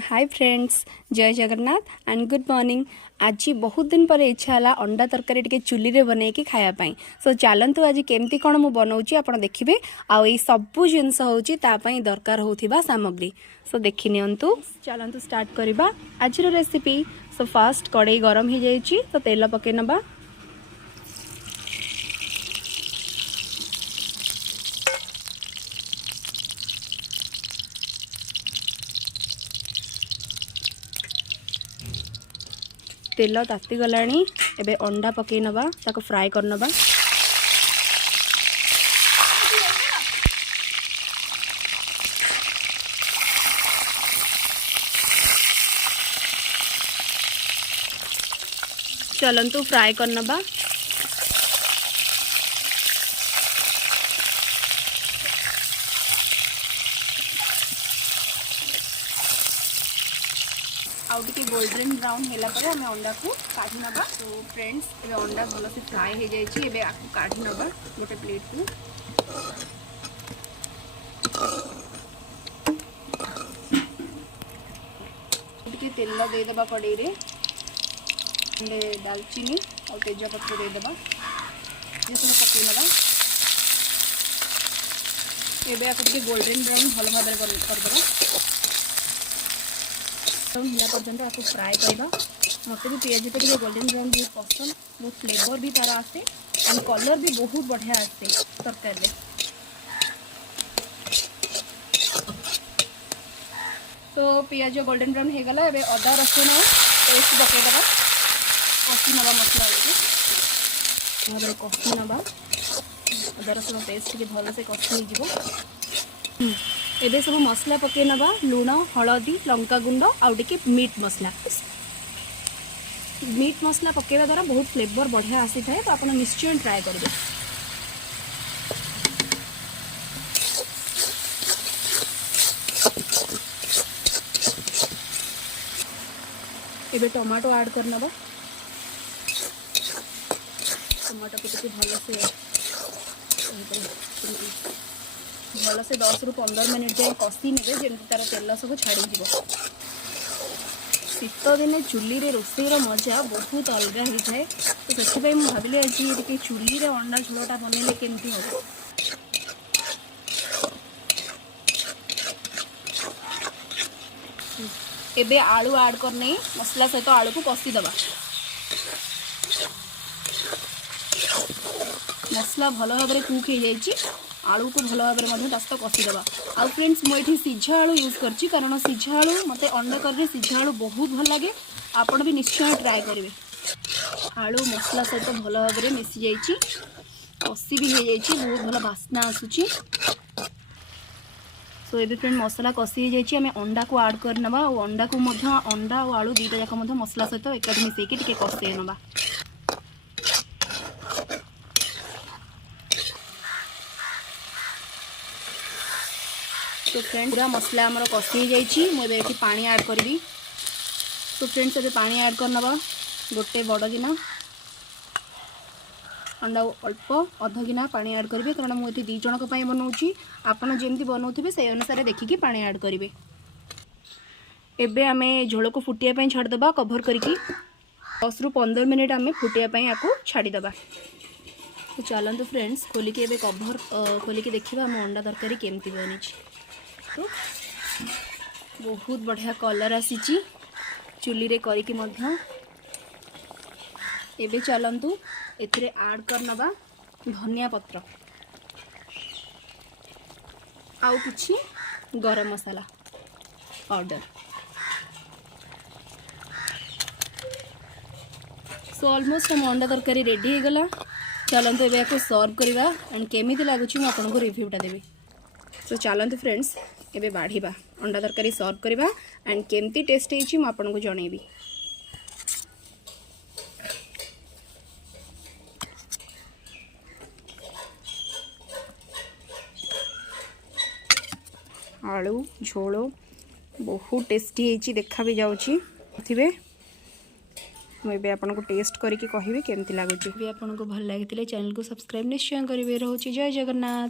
Hi friends, जय Jagannath and good morning. आज बहुत दिन पर इच्छा है अंडा तरकारी टिके चुली रे बने कि खायापाई। सो चलतु आज केमती कौन मु बनाऊँगी आप देखिए। आउ ये सबू जिनस होची तापाई दरकार होथिबा सामग्री। सो देखि नियंतु, चलतु स्टार्ट करबा आज रेसिपी। सो फास्ट कड़ाई गरम हो जाइए तो तेल पके नबा। तेल ताती गलानी, एबे अंडा पकई नबा, ताको फ्राए कर नबा। चलंतु फ्राए कर नबा। आउ टिके गोल्डन ब्राउन होला पर हमें अंडा को काढ़ी नबा। तो फ्रेंड्स ये अंडा भल से फ्राए हो जाइए। एबे आकु काढ़ी नबा गोटे प्लेट को। टिके तेल दे दबा कड़ाई रे, दालचीनी और तेजपत्र दे दबा, ये सब पके नबा। एबे आकु टिके गोल्डन ब्राउन भल भाबरे कर दबा। होला पर्यंत आपको फ्राए करवा। मत भी पियाज टे गोल्डन ब्राउन बहुत पसंद, बहुत फ्लेवर भी तार आसे एंड कलर भी बहुत बढ़िया आसे तरकारी। तो पियाज गोल्डन ब्राउन हो गला। एबे अदा रसुण पेस्ट पकई दबा, कषि नवा मसला भाव कषि नवा। अदा रसुण पेस्ट के भल से कषि हो। एबे सब मसला पके नबा, लुण, हलदी, लंका गुंड आउ टिके मीट मसला। मीट मसला पकेवा द्वारा बहुत फ्लेवर बढ़िया आसी थाए, तो आप निश्चय ट्राए करेंगे। एबे टमाटो ऐड कर नबा। टमाटो को टिके भल से 10 ରୁ 15 मिनट जाए कषि ने जमी तार तेल सब छाड़ी। शीत दिने चुली रे रोषेईर मजा बहुत अलग होता है। तो से भाविली आज ये चुली रे अंडा झोलटा बनइले केमती हम। एबे आलू ऐड करने मसला सहित आलू को कषि दबा। मसला भल भाव में कुक हो जाइए। आलू को भल भाव में कषिदेवा। आउ फ्रेंड्स मुझे सीझा आलू यूज करछि, कारण सीझा आलू मत अंडा करी सीझा आलू बहुत भल लगे। आपण भी निश्चय ट्राए करेंगे। आलू मसला सहित भल भाव में मिसी जाइए, कषि भी हो जाइए, बहुत भल बास्ना आसूची। सो ये फ्रेंड मसला कषि हो जाइए, आम अंडा को ऐड कर नबा। और अंडा को अंडा और आलू दुईटा जाक मसला सहित एकाठी मिसेकी टिके कषि नबा। तो फ्रेंड पूरा मसला आमर कषि जाइए। मुझे पानी ऐड करी। तो फ्रेंड्स ये पानी ऐड कर नबा। गोटे बड़ गिना अंडा अल्प अध गिना पानी ऐड करेंगे, कारण मुझे 2 जनक बनाऊँगी। आपड़ जमी बनाऊे से अनुसार देखिए पानी ऐड करेंगे। एबे आमे झोल को फुटिया छाड़देबा कभर करके। 10 ରୁ 15 मिनट आमे फुटिया आपको छाड़देबा। तो चलते फ्रेंड्स खोलिकी एबे कभर खोलिकी देखिए आम अंडा तरकारी केमती बनी। तो बहुत बढ़िया कलर आसी चुली रे करके मध्य। एबे चलंतु एथिरे ऐड कर नबा धनिया पत्र आउ कुछ गरम मसाला पाउडर। सो ऑलमोस्ट हम अंडा तरकारी रेडी हो गला। चलंतु एबे को सर्व करवा एंड केमिति लागुची मैं आपको रिव्यूटा देबी। सो चलंतु फ्रेंड्स एबे बाढ़ीबा अंडा तरकारी सर्व करवा एंड केमती टेस्ट होइची मैं आपको जनइबी। आलू झोल बहुत टेस्टी होइची, देखा भी जाउची थिबे। मुझे आपको टेस्ट करके कहबी केमती लागुची। भी आपको भल लगी चैनल को सब्सक्राइब निश्चय करेंगे। रोची जय जगन्नाथ।